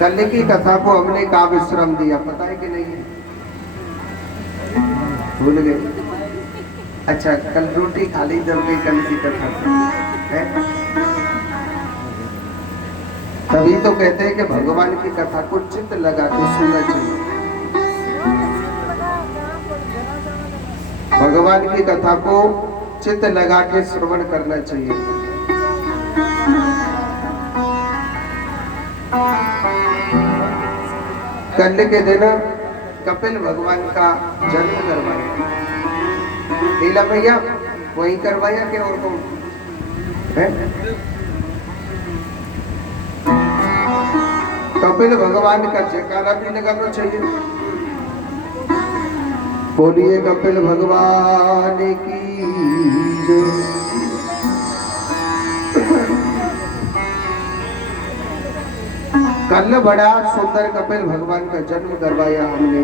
कल की कथा को हमने का विश्राम दिया, पता है कि नहीं? भूल गए? अच्छा, कल रोटी खाली जम गई कल की कथा है? तभी तो कहते हैं कि भगवान की कथा को चित्त लगा के सुनना चाहिए। भगवान की कथा को चित्त लगा के श्रवण करना चाहिए। कल के दिन कपिल भगवान का जन्म करवाया, लीला भैया वही करवाया कि और कौन है? कपिल भगवान का जयकारा भी लगाना चाहिए। बोलिए कपिल भगवान की जय। कल बड़ा सुंदर कपिल भगवान का जन्म करवाया हमने।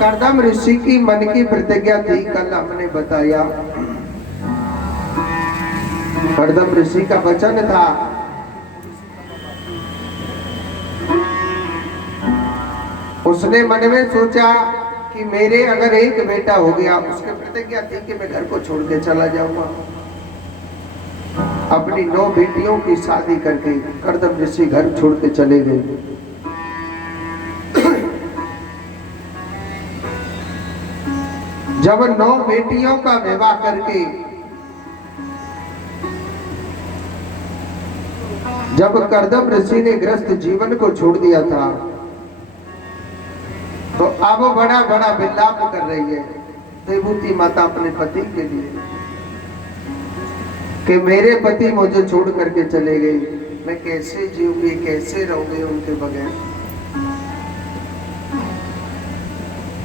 कर्दम ऋषि की मन की प्रतिज्ञा थी, कल हमने बताया। कर्दम ऋषि का वचन था उसने मन में सोचा कि मेरे अगर एक बेटा हो गया, उसकी प्रतिज्ञा थी कि मैं घर को छोड़ के चला जाऊंगा। अपनी 9 बेटियों की शादी करके कर्दम ऋषि घर छोड़ के चले गए। जब 9 बेटियों का विवाह करके जब कर्दम ऋषि ने गृहस्थ जीवन को छोड़ दिया था, तो अब बड़ा बड़ा विलाप कर रही है देवहूति माता अपने पति के लिए कि मेरे पति मुझे छोड़ करके चले गए, मैं कैसे जीऊंगी, कैसे रहूंगी उनके बगैर।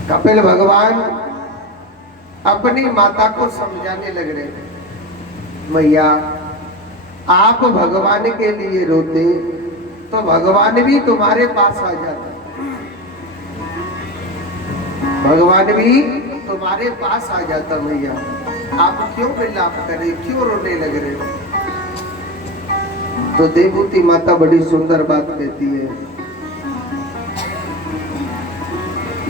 कपिल भगवान अपनी माता को समझाने लग रहे थे, मैया आप भगवान के लिए रोते तो भगवान भी तुम्हारे पास आ जाता, भगवान भी तुम्हारे पास आ जाता। मैया आप क्यों विलाप करे, क्यों रोने लग रहे हो? तो देवहूति माता बड़ी सुंदर बात कहती है।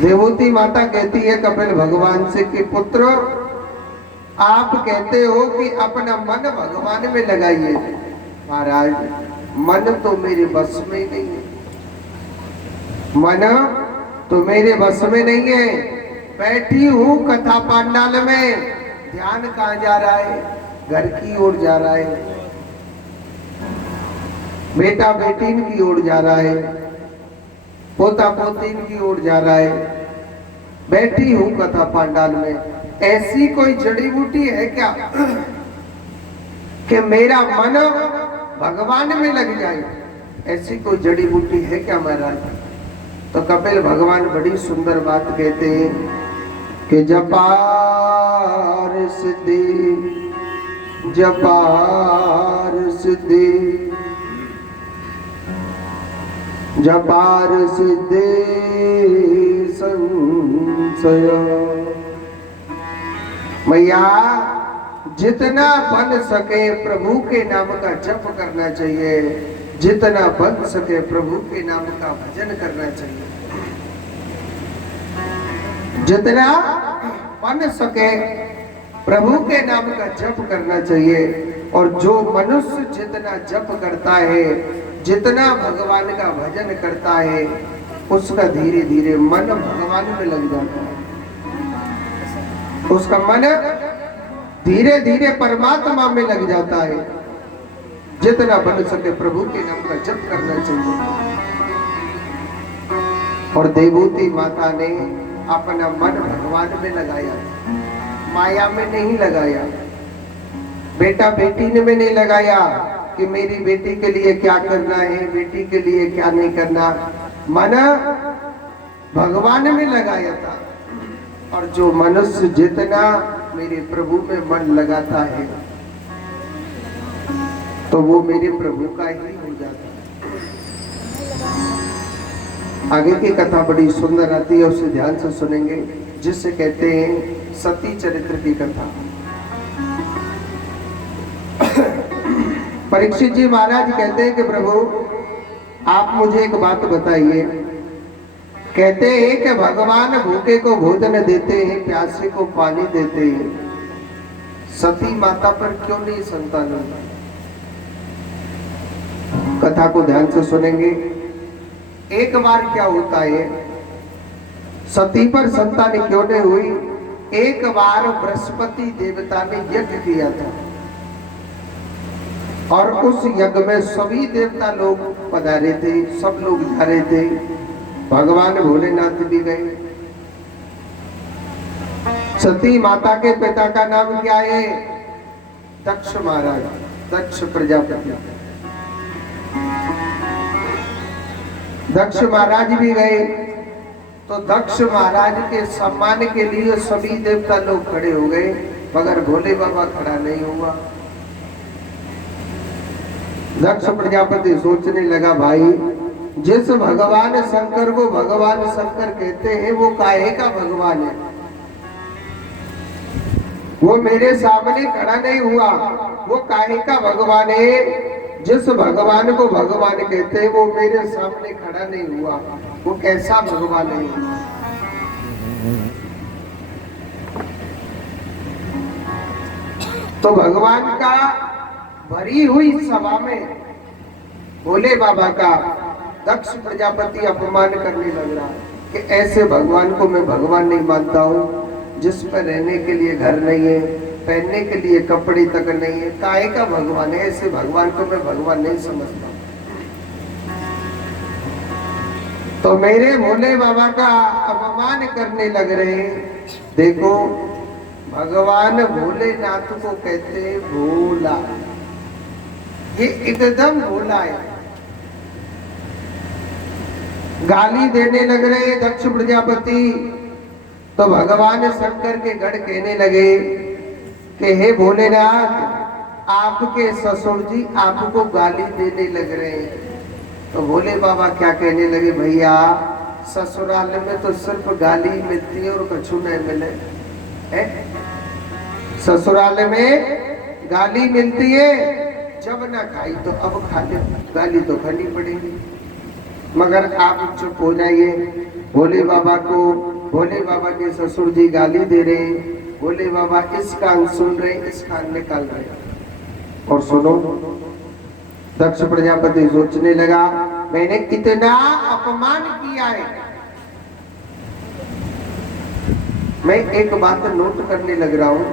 देवहूति माता कहती है कपिल भगवान से कि पुत्र आप कहते हो कि अपना मन भगवान में लगाइए। महाराज मन तो मेरे बस में नहीं है, मन तो मेरे बस में नहीं है। बैठी हूँ कथा पांडाल में, ध्यान कहाँ जा रहा है? घर की ओर जा रहा है, बेटा बेटीन की ओर जा रहा है, पोता पोतीन की ओर जा रहा है। बैठी हूँ कथा पांडाल में। ऐसी कोई जड़ी बूटी है क्या कि मेरा मन भगवान में लग जाए? ऐसी कोई जड़ी बूटी है क्या महाराज? तो कपिल भगवान बड़ी सुंदर बात कहते हैं कि जपार सिद्धि, जपार सिद्धि, जपार सिद्धि संशय। मैया जितना बन सके प्रभु के नाम का जप करना चाहिए, जितना बन सके प्रभु के नाम का भजन करना चाहिए, जितना बन सके प्रभु के नाम का जप करना चाहिए। और जो मनुष्य जितना जप करता है, जितना भगवान का भजन करता है, उसका धीरे धीरे मन भगवान में लग जाता है, उसका मन धीरे धीरे परमात्मा में लग जाता है। जितना बन सके प्रभु के नाम का जप करना चाहिए। और देवहूति माता ने अपना मन भगवान में लगाया, माया में नहीं लगाया, बेटा बेटी में नहीं लगाया कि मेरी बेटी के लिए क्या करना है, बेटी के लिए क्या नहीं करना। मन भगवान में लगाया था। और जो मनुष्य जितना मेरे प्रभु में मन लगाता है तो वो मेरे प्रभु का ही हो जाता है। आगे की कथा बड़ी सुंदर आती है, उसे ध्यान से सुनेंगे, जिसे कहते हैं सती चरित्र की कथा। परीक्षित जी महाराज कहते हैं कि प्रभु आप मुझे एक बात बताइए। कहते हैं कि भगवान भूखे को भोजन देते हैं, प्यासे को पानी देते हैं, सती माता पर क्यों नहीं संतान होता? कथा को ध्यान से सुनेंगे। एक बार क्या होता है, सती पर संतान क्यों नहीं हुई? एक बार बृहस्पति देवता ने यज्ञ किया था और उस यज्ञ में सभी देवता लोग पधारे थे, सब लोग जा रहे थे, भगवान भोलेनाथ भी गए। सती माता के पिता का नाम क्या है? दक्ष महाराज, दक्ष प्रजापति। दक्ष महाराज भी गए तो दक्ष महाराज के सम्मान के लिए सभी देवता लोग खड़े हो गए, मगर भोले बाबा खड़ा नहीं हुआ। दक्ष प्रजापति सोचने लगा, भाई जिस भगवान शंकर को भगवान शंकर कहते हैं वो काहे का भगवान है? वो मेरे सामने खड़ा नहीं हुआ, वो काहे का भगवान है? जिस भगवान को भगवान कहते हैं वो मेरे सामने खड़ा नहीं हुआ, वो कैसा भगवान है? तो भगवान का भरी हुई सभा में भोले बाबा का दक्ष प्रजापति अपमान करने लग रहा कि ऐसे भगवान को मैं भगवान नहीं मानता हूँ, जिस पर रहने के लिए घर नहीं है, पहनने के लिए कपड़े तक नहीं है, काहे का भगवान है? ऐसे भगवान को मैं भगवान नहीं समझता। तो मेरे भोले बाबा का अपमान करने लग रहे हैं। देखो भगवान भोलेनाथ को कहते हैं भोला, ये एकदम भोला है। गाली देने लग रहे दक्ष प्रजापति। तो भगवान शंकर के गढ़ कहने लगे कि हे भोलेनाथ, आपके ससुर जी आपको गाली देने लग रहे हैं। तो भोले बाबा क्या कहने लगे, भैया ससुराल में तो सिर्फ गाली मिलती है और कछु नहीं मिले है? ससुराल में गाली मिलती है, जब ना खाई तो अब खा ले, गाली तो खानी पड़ेगी। मगर आप चुप हो जाइए। भोले बाबा को, भोले बाबा के ससुर जी गाली दे रहे हैं, भोले बाबा इस कान सुन रहे, इस कान निकाल रहे। और सुनो, दक्ष प्रजापति सोचने लगा, मैंने कितना अपमान किया है। मैं एक बात नोट करने लग रहा हूं,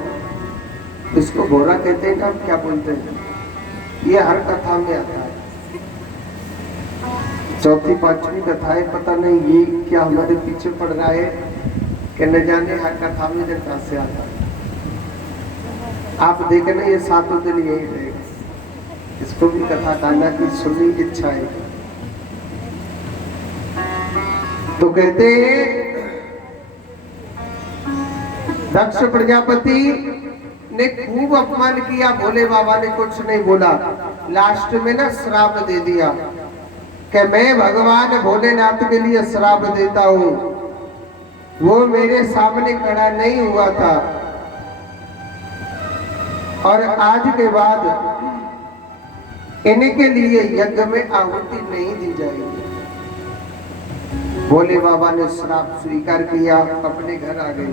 इसको भोरा कहते हैं ना, क्या बोलते हैं, ये हर कथा में आता है। चौथी पांचवी कथा है, पता नहीं ये क्या हमारे पीछे पड़ रहा है कि न जाने हर कथा में कहां से आता है। आप देखना ये सातों दिन यही रहेगा। इसको भी कथा कहना की सुनने की इच्छा है। तो कहते दक्ष प्रजापति ने खूब अपमान किया, भोले बाबा ने कुछ नहीं बोला। लास्ट में ना श्राप दे दिया कि मैं भगवान भोलेनाथ के लिए श्राप देता हूं, वो मेरे सामने खड़ा नहीं हुआ था और आज के बाद इनके लिए यज्ञ में आहुति नहीं दी जाएगी। भोले बाबा ने श्राप स्वीकार किया, अपने घर आ गए।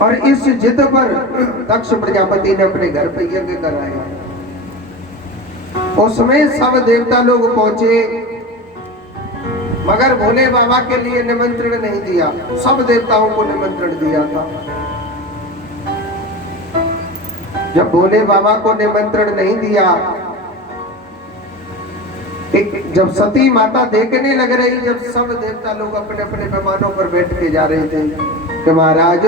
और इस जिद पर दक्ष प्रजापति ने अपने घर पर यज्ञ कराया। उसमें सब देवता लोग पहुंचे, मगर भोले बाबा के लिए निमंत्रण नहीं दिया। सब देवताओं को निमंत्रण दिया था। जब भोले बाबा को निमंत्रण नहीं दिया, जब सती माता देखने लग रही, जब सब देवता लोग अपने अपने विमानों पर बैठ के जा रहे थे कि महाराज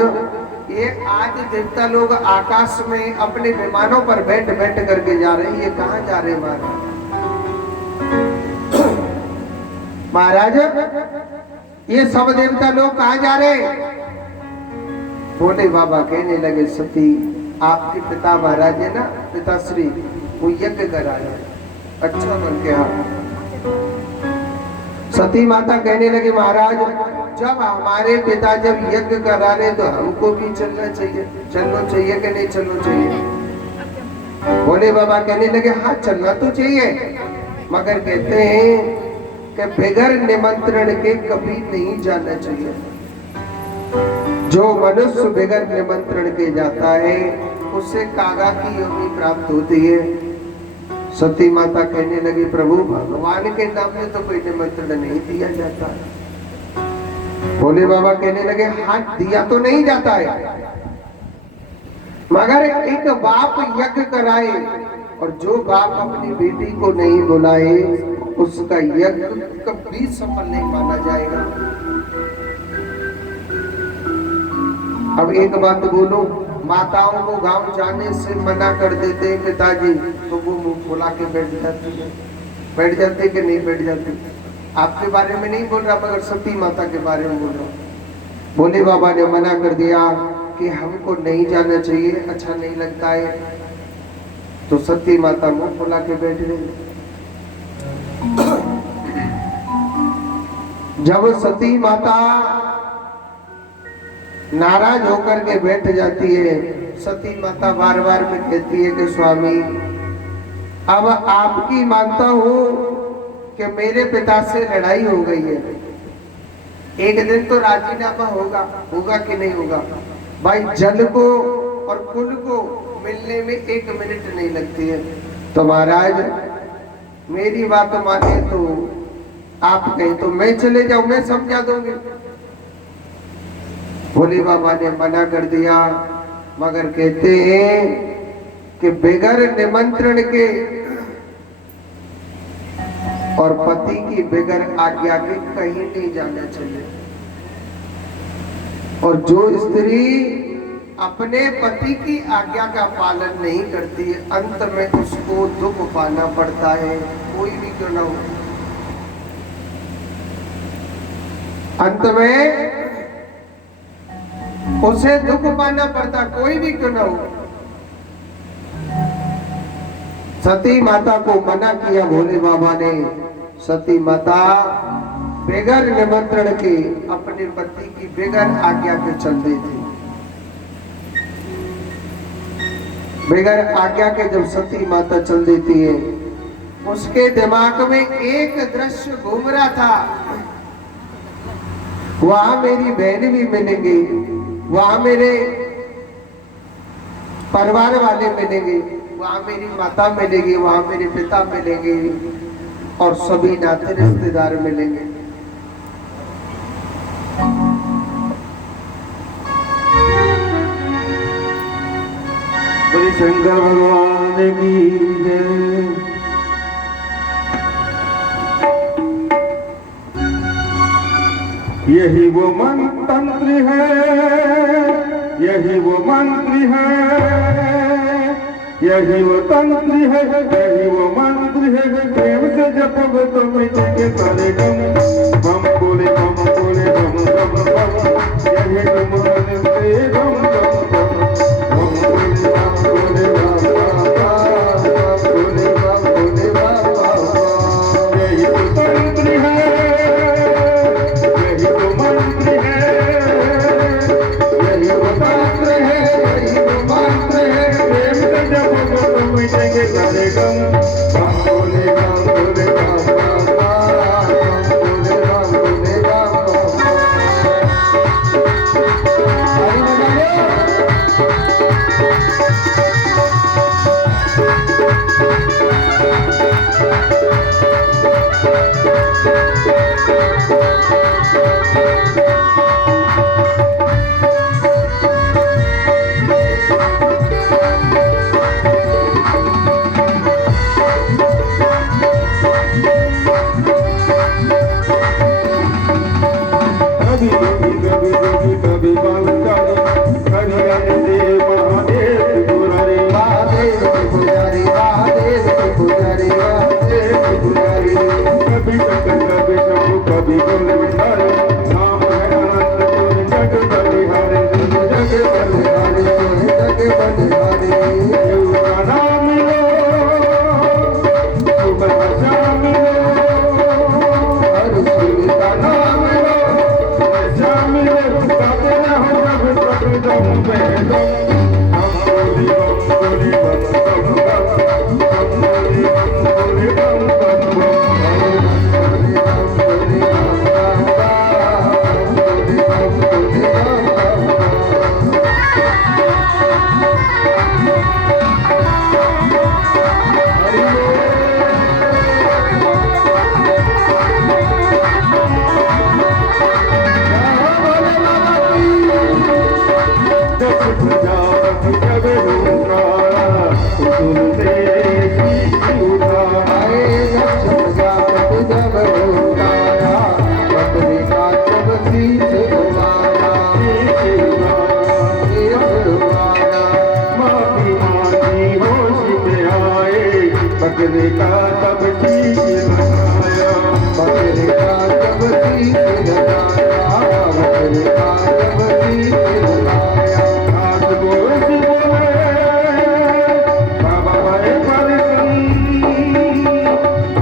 ये आज देवता लोग आकाश में अपने विमानों पर बैठ बैठ करके जा रहे हैं, ये कहाँ जा रहे महाराज? महाराज ये सब देवता लोग कहाँ जा रहे? भोले बाबा कहने लगे, सती आपके पिता महाराज है ना, पिताश्री, वो यज्ञ करा रहे। अच्छा बन के हाँ। सती माता कहने लगी, महाराज जब हमारे पिता जब यज्ञ करा रहे तो हमको भी चलना चाहिए। चलना चाहिए कि नहीं चलना चाहिए? भोले बाबा कहने लगे हाँ चलना तो चाहिए, मगर कहते हैं कि बगैर निमंत्रण के कभी नहीं जाना चाहिए। जो मनुष्य बगैर निमंत्रण के जाता है उससे कागा की योनि प्राप्त होती है। सती माता कहने लगी प्रभु भगवान के नाम में तो कोई निमंत्रण नहीं दिया जाता है। भोले बाबा कहने लगे हाथ दिया तो नहीं जाता है, मगर एक बाप यज्ञ कराए और जो बाप अपनी बेटी को नहीं बुलाए उसका यज्ञ कभी सफल नहीं माना जाएगा। अब एक बात बोलो, माताओं को गांव जाने से मना कर देते हैं पिताजी तो वो मुंह फुला के बैठ जाती है, बैठ जाते कि नहीं बैठ जाती। आपके बारे में नहीं बोल रहा मगर सती माता के बारे में बोल रहा हूँ। भोले बाबा ने मना कर दिया कि हमको नहीं जाना चाहिए, अच्छा नहीं लगता है, तो सती माता मुंह फुला के बैठ गई। जब सती माता नाराज होकर के बैठ जाती है, सती माता बार बार में कहती है कि स्वामी अब आपकी मानता हूं कि मेरे पिता से लड़ाई हो गई है, एक दिन तो राजीनामा होगा, होगा कि नहीं होगा। भाई जल को और कुल को मिलने में 1 मिनट नहीं लगती है, तो महाराज मेरी बात माने तो आप कहें तो मैं चले जाऊं, मैं समझा दूंगी। भोले बाबा ने मना कर दिया, मगर कहते हैं कि बगैर निमंत्रण के और पति की बगैर आज्ञा के कहीं नहीं जाना चाहिए। और जो स्त्री अपने पति की आज्ञा का पालन नहीं करती, अंत में उसको दुख पाना पड़ता है, कोई भी क्यों ना हो। अंत में उसे दुख पाना पड़ता, कोई भी क्यों ना हो। सती माता को मना किया भोले बाबा ने। सती माता बगैर निमंत्रण के अपने पति की बगैर आज्ञा के चल रही थी। बगैर आज्ञा के जब सती माता चल देती है, उसके दिमाग में एक दृश्य घूम रहा था, वहां मेरी बहन भी मिलेंगे, वहां मेरे परिवार वाले मिलेंगे, वहां मेरी माता मिलेगी, वहां मेरे पिता मिलेंगे और सभी नाते रिश्तेदार मिलेंगे। बोले शंकर भगवान की जय। यही वो मंत्र है, यही वो मंत्र है, यही वो तंत्र है, यही वो मंत्र है। प्रेम से जपब तो मिटेंगे सारे गम, बम बोले बम बोले बम बम बम, यही तो मंत्र से बम बम बम, बम बोले बम बोले बम बम बोले बम बोले बम बम। यही तो तंत्र है, यही तो मंत्र है, यही वो मंत्र है, यही वो मंत्र है। प्रेम से जपब तो मिटेंगे सारे गम, बम बोले बम बोले बम बम बम बोले बम बोले बम बम। कभी कभी कभी कभी कभी बालकारी हरि हरि देव महादेव त्रिपुरारी, महादेव त्रिपुरारी, महादेव त्रिपुरारी, महादेव त्रिपुरारी। कभी शंकर कभी शंभु कभी गोले बिहारी, नाम है अनंत कोटि जग बलिहारी, जग बलिहारी, जग बलिहारी। शिव का नाम लो, सुबह शाम लो, हर शिव का नाम लो, शाम लो, गाते रहो जब तक दम पे दम। बम बोली बम बोली बम बम बम, का तब ठीक लगाया, बकरे का जब ठीक लगाया, बकरे का जब ठीक लगाया। आज गोश बोले बाबा भाई फरकन,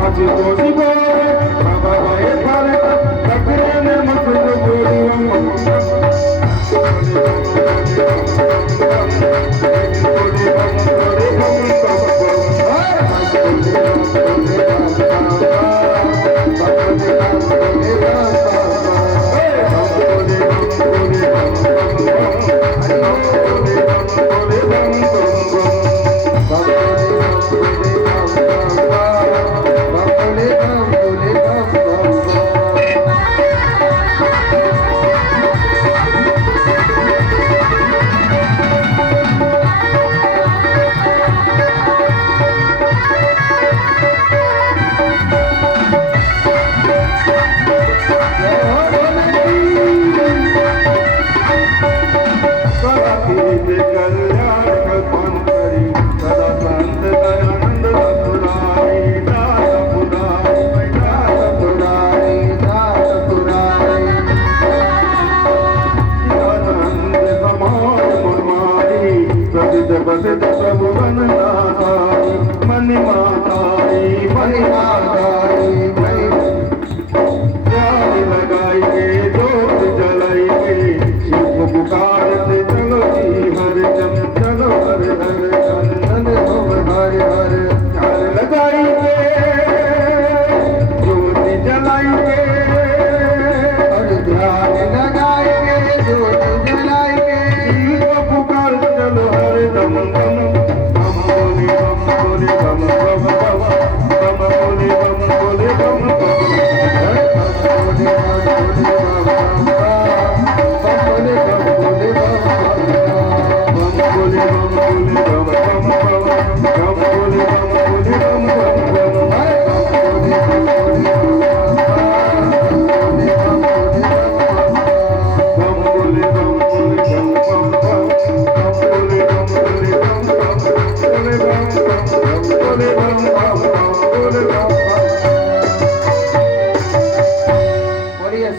आज गोश बोले बाबा भाई फरकन, बकरे ने मुझको बोली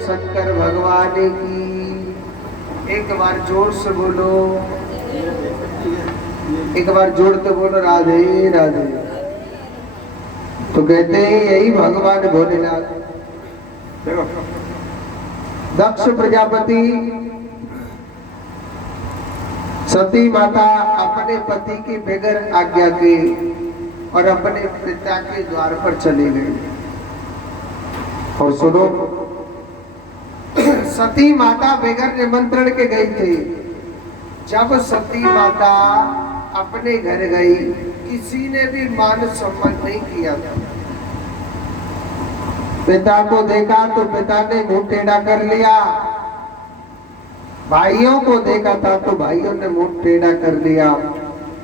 शंकर भगवान की। एक बार जोर से बोलो, एक बार जोर तो बोलो राधे राधे। तो कहते हैं यही भगवान भोलेनाथ। दक्ष प्रजापति सती माता अपने पति के बगैर आज्ञा के और अपने पिता के द्वार पर चली गई। और सुनो, सती माता बगैर निमंत्रण के गई थी। जब सती माता अपने घर गई, किसी ने भी मान सम्मान नहीं किया था। पिता को देखा तो पिता ने मुंह टेढ़ा कर लिया, भाइयों को देखा था तो भाइयों ने मुंह टेढ़ा कर लिया।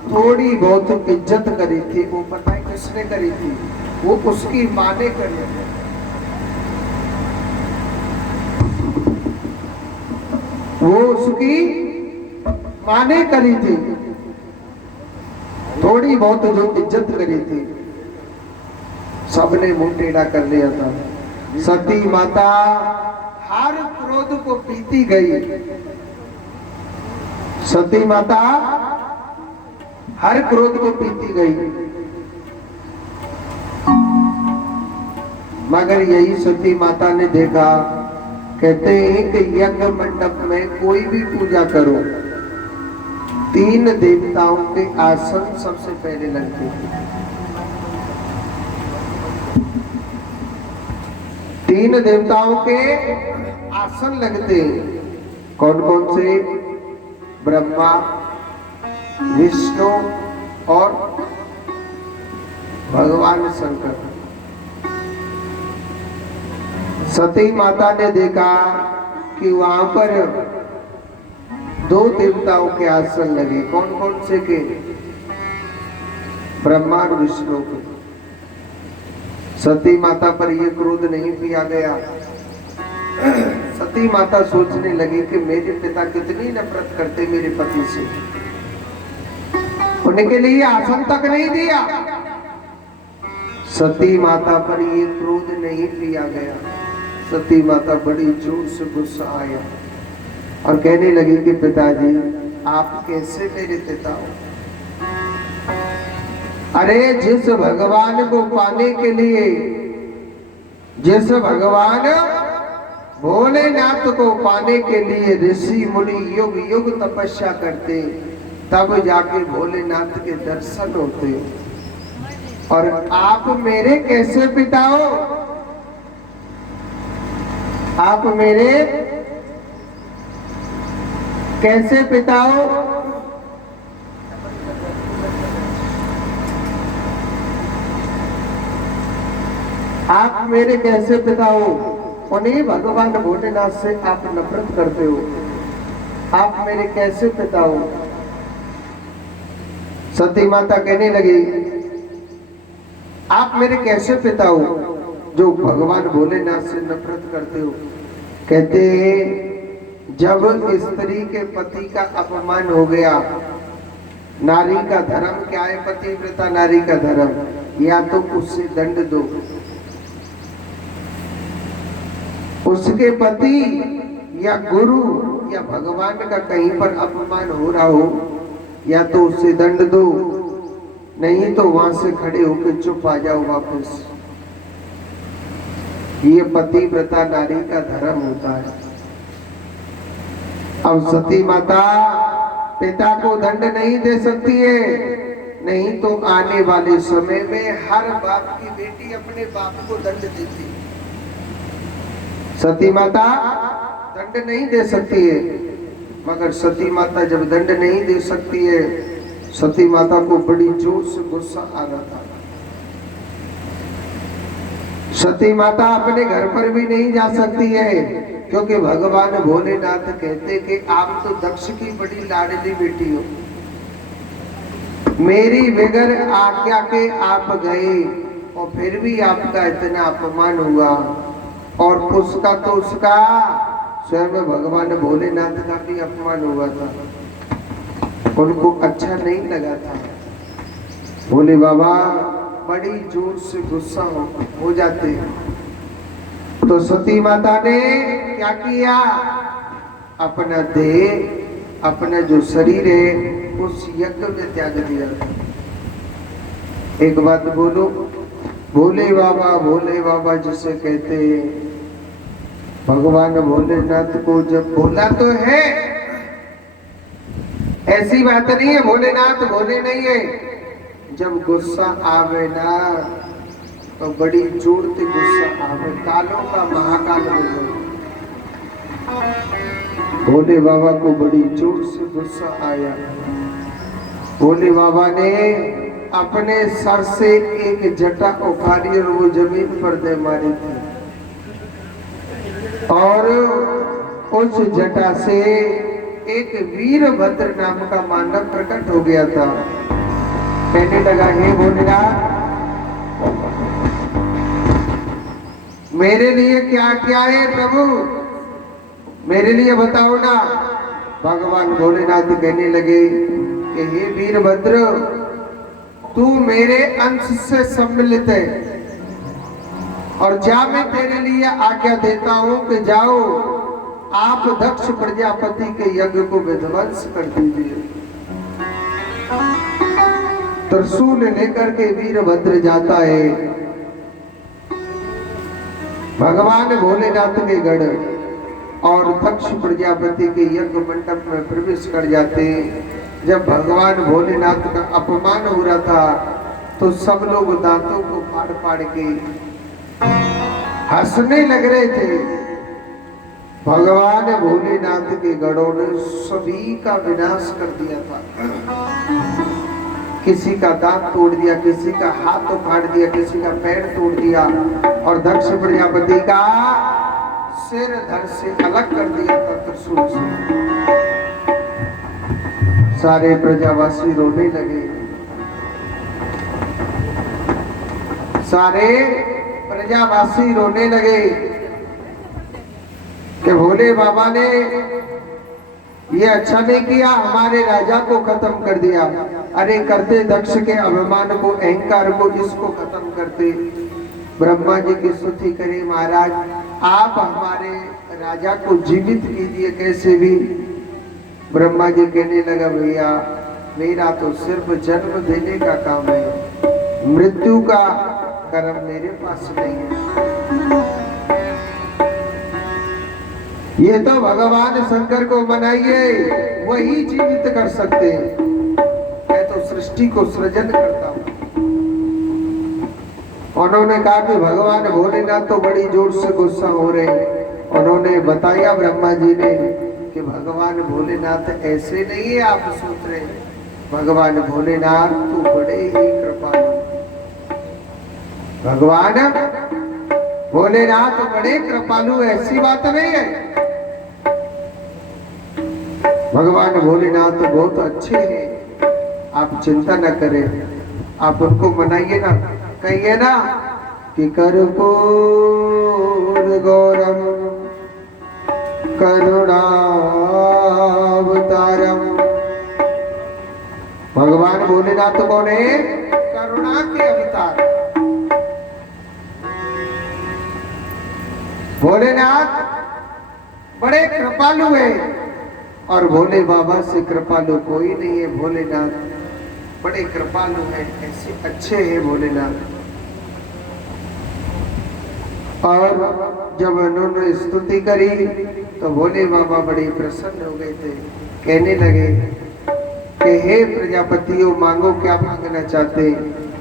थोड़ी बहुत इज्जत करी थी, वो पता है किसने करी थी? वो उसकी माँ ने करी थी। वो उसकी माँ ने करी थी। थोड़ी बहुत जो इज्जत करी थी, सबने मुंह टेढ़ा कर लिया था। सती माता हर क्रोध को पीती गई। सती माता हर क्रोध को पीती गई। मगर यही सती माता ने देखा, कहते हैं कि यज्ञ मंडप में कोई भी पूजा करो, 3 देवताओं के आसन सबसे पहले लगते हैं। 3 देवताओं के आसन लगते हैं। कौन कौन से? ब्रह्मा, विष्णु और भगवान शंकर। सती माता ने देखा कि वहां पर 2 देवताओं के आसन लगे। कौन कौन से के? ब्रह्मा और विष्णु के। सती माता पर यह क्रोध नहीं किया गया। सती माता सोचने लगी कि मेरे पिता कितनी नफरत करते मेरे पति से, उनके लिए आसन तक नहीं दिया। सती माता पर ये क्रोध नहीं लिया गया। सती माता बड़ी जोर से गुस्सा आया और कहने लगी कि पिताजी आप कैसे मेरे पिता हो? अरे जिस भगवान को पाने के लिए, जिस भगवान भोलेनाथ को पाने के लिए ऋषि मुनि युग युग तपस्या करते, तब जाके भोलेनाथ के दर्शन होते, और आप मेरे कैसे पिता हो? आप मेरे कैसे पिता हो? आप मेरे कैसे पिता हो? उन्हीं भगवान भोलेनाथ से आप नफरत करते हो, आप मेरे कैसे पिता हो? सती माता कहने लगी आप मेरे कैसे पिता हो जो भगवान भोलेनाथ से नफरत करते हो? कहते जब स्त्री के पति का अपमान हो गया, नारी का धर्म क्या है? पतिव्रता नारी का धर्म, या तो उससे दंड दो, उसके पति या गुरु या भगवान का कहीं पर अपमान हो रहा हो, या तो उससे दंड दो, नहीं तो वहां से खड़े होकर चुप आ जाओ वापस। ये पतिव्रता नारी का धर्म होता है। अब सती माता पिता को दंड नहीं दे सकती है, नहीं तो आने वाले समय में हर बाप की बेटी अपने बाप को दंड देती है। सती माता दंड नहीं दे सकती है, मगर सती माता जब दंड नहीं दे सकती है, सती माता को बड़ी जोर से गुस्सा आ रहा था। सती माता अपने घर पर भी नहीं जा सकती है, क्योंकि भगवान भोलेनाथ कहते कि आप तो दक्ष की बड़ी लाडली बेटी हो, मेरी बगैर आज्ञा के आप गए और फिर भी आपका इतना अपमान हुआ, और उसका तो उसका स्वयं भगवान भोलेनाथ का भी अपमान हुआ था, उनको अच्छा नहीं लगा था। भोले बाबा बड़ी जोर से गुस्सा हो जाते। तो सती माता ने क्या किया? अपना देह, अपना जो शरीर है उस यज्ञ में त्याग दिया। एक बात बोलो, भोले बाबा जिसे कहते हैं, भगवान भोलेनाथ को जब बोला तो है, ऐसी बात नहीं है भोलेनाथ भोले नहीं है, जब गुस्सा आवे ना तो बड़ी जोर से गुस्सा आवे, कालों का महाकाल हो गया। भोले बाबा को बड़ी जोर से गुस्सा आया। भोले बाबा ने अपने सर से एक जटा उखाड़ी और वो जमीन पर दे मारी थी, और उस जटा से एक वीरभद्र नाम का मानव प्रकट हो गया था। कहने लगा हे भोलेनाथ, मेरे लिए क्या क्या है प्रभु, मेरे लिए बताओ ना। भगवान भोलेनाथ कहने लगे कि हे वीरभद्र, तू मेरे अंश से सम्मिलित है, और जा मैं तेरे लिए आज्ञा देता हूं कि जाओ आप दक्ष प्रजापति के यज्ञ को विध्वंस कर दीजिए। त्रिशूल लेकर के वीरभद्र जाता है भगवान भोलेनाथ के गढ़, और दक्ष प्रजापति के यज्ञ मंडप में प्रवेश कर जाते। जब भगवान भोलेनाथ का अपमान हो रहा था तो सब लोग दांतों को फाड़ फाड़ के हंसने लग रहे थे। भगवान भोलेनाथ के गढ़ों ने सभी का विनाश कर दिया था। किसी का दांत तोड़ दिया, किसी का हाथ उखाड़ दिया, किसी का पैर तोड़ दिया, और दक्ष प्रजापति का सिर धड़ से अलग कर दिया था त्रिशूल से। सारे प्रजावासी रोने लगे, सारे प्रजावासी रोने लगे कि भोले बाबा ने ये अच्छा नहीं किया, हमारे राजा को खत्म कर दिया। अरे करते दक्ष के अभिमान को, अहंकार को, इसको खत्म करते। ब्रह्मा जी की स्तुति करें, महाराज आप हमारे राजा को जीवित कीजिए कैसे भी। ब्रह्मा जी कहने लगा भैया मेरा तो सिर्फ जन्म देने का काम है, मृत्यु का कर्म मेरे पास नहीं है। ये तो भगवान शंकर को मनाइए, वही जीवित कर सकते हैं। मैं तो सृष्टि को सृजन करता हूं। उन्होंने कहा कि भगवान भोलेनाथ तो बड़ी जोर से गुस्सा हो रहे हैं। उन्होंने बताया ब्रह्मा जी ने कि भगवान भोलेनाथ ऐसे नहीं है आप सोच रहे। भगवान भोलेनाथ तो बड़े ही कृपालु, भगवान भोलेनाथ बड़े कृपालु, ऐसी बात नहीं है। भगवान भोलेनाथ बहुत अच्छे हैं, आप चिंता न करें। आप उनको मनाइए ना, कहिए ना कि कर्पूर गौरम करुणावतारम। भगवान भोलेनाथ कौन है? करुणा के अवतार। भोलेनाथ बड़े कृपालु है और भोले बाबा से कृपालु कोई नहीं है। भोलेनाथ बड़े कृपालु हैं, ऐसे अच्छे हैं भोलेनाथ। और जब उन्होंने स्तुति करी तो भोले बाबा बड़े प्रसन्न हो गए थे। कहने लगे कि हे प्रजापतियों मांगो क्या मांगना चाहते।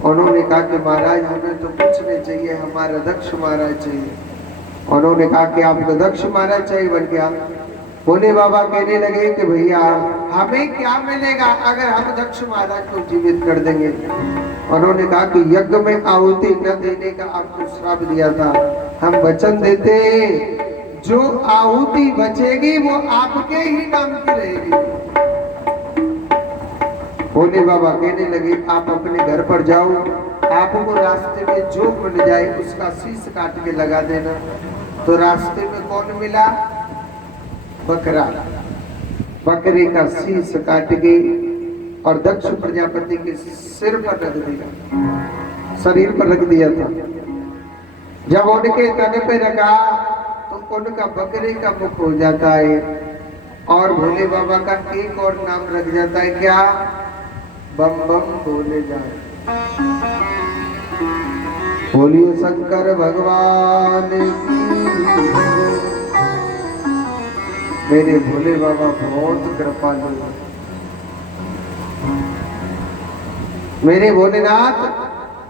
उन्होंने कहा कि महाराज हमें तो कुछ नहीं चाहिए, हमारा दक्ष महाराज चाहिए। उन्होंने कहा कि आपको दक्ष महाराज चाहिए बन गया। भोले बाबा कहने लगे कि भैया हमें क्या मिलेगा अगर हम दक्ष महाराज को जीवित कर देंगे। उन्होंने कहा कि यज्ञ में आहुति न देने का आपको श्राप दिया था, हम वचन देते जो आहुति बचेगी वो आपके ही नाम की रहेगी। भोले बाबा कहने लगे आप अपने घर पर जाओ, आपको रास्ते में जो मिल जाए उसका शीश काट के लगा देना। तो रास्ते में कौन मिला? बकरा। बकरे का शीश काट के और दक्ष प्रजापति के सिर पर रख दिया, शरीर पर रख दिया था। जब उनके तन पे रखा तो उनका बकरे का मुख हो जाता है और भोले बाबा का एक और नाम रख जाता है, क्या? बम बम भोले जाए। बोलिए शंकर भगवान की। मेरे भोले बाबा बहुत कृपालु हैं। मेरे भोलेनाथ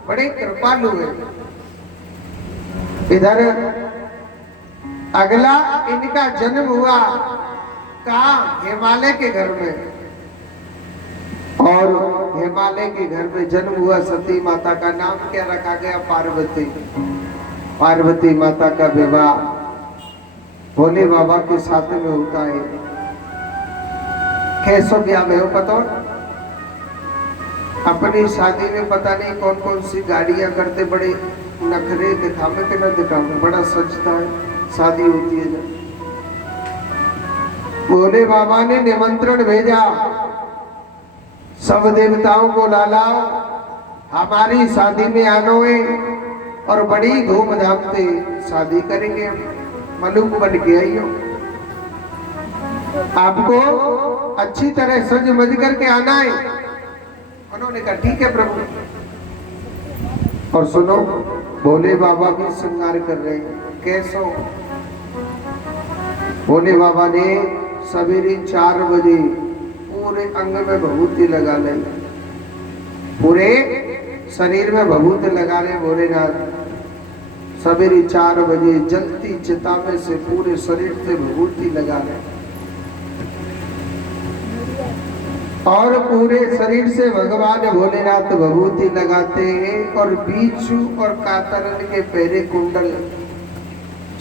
बड़े कृपालु हैं। इधर अगला इनका जन्म हुआ कहाँ? हिमालय के घर में। और हिमालय के घर में जन्म हुआ सती माता का नाम क्या रखा गया? पार्वती। पार्वती माता का विवाह भोले बाबा के साथ में होता है। कैसो ब्याह में हो पता? अपनी शादी में पता नहीं कौन कौन सी गाड़ियां करते, बड़े नखरे दिखावे के न दिखावे, बड़ा सजता है शादी होती है जब। भोले बाबा ने निमंत्रण भेजा, सब देवताओं को लालाओ, हमारी शादी में आनो है और बड़ी धूमधाम से शादी करेंगे। मलूक बन के आइयो, आपको अच्छी तरह सज मज करके आना है। उन्होंने कहा ठीक है प्रभु। और सुनो भोले बाबा भी श्रृंगार कर रहे हैं। कैसो? भोले बाबा ने सवेरे 4 बजे पूरे अंग में भभूति लगा ली, पूरे शरीर में भभूति लगा रहे भोलेनाथ। सवेरे 4 बजे जलती चिता में से पूरे शरीर से भभूति लगा रहे और पूरे शरीर से भगवान भोलेनाथ भभूति लगाते हैं। और बीचू और कातरन के पैरे कुंडल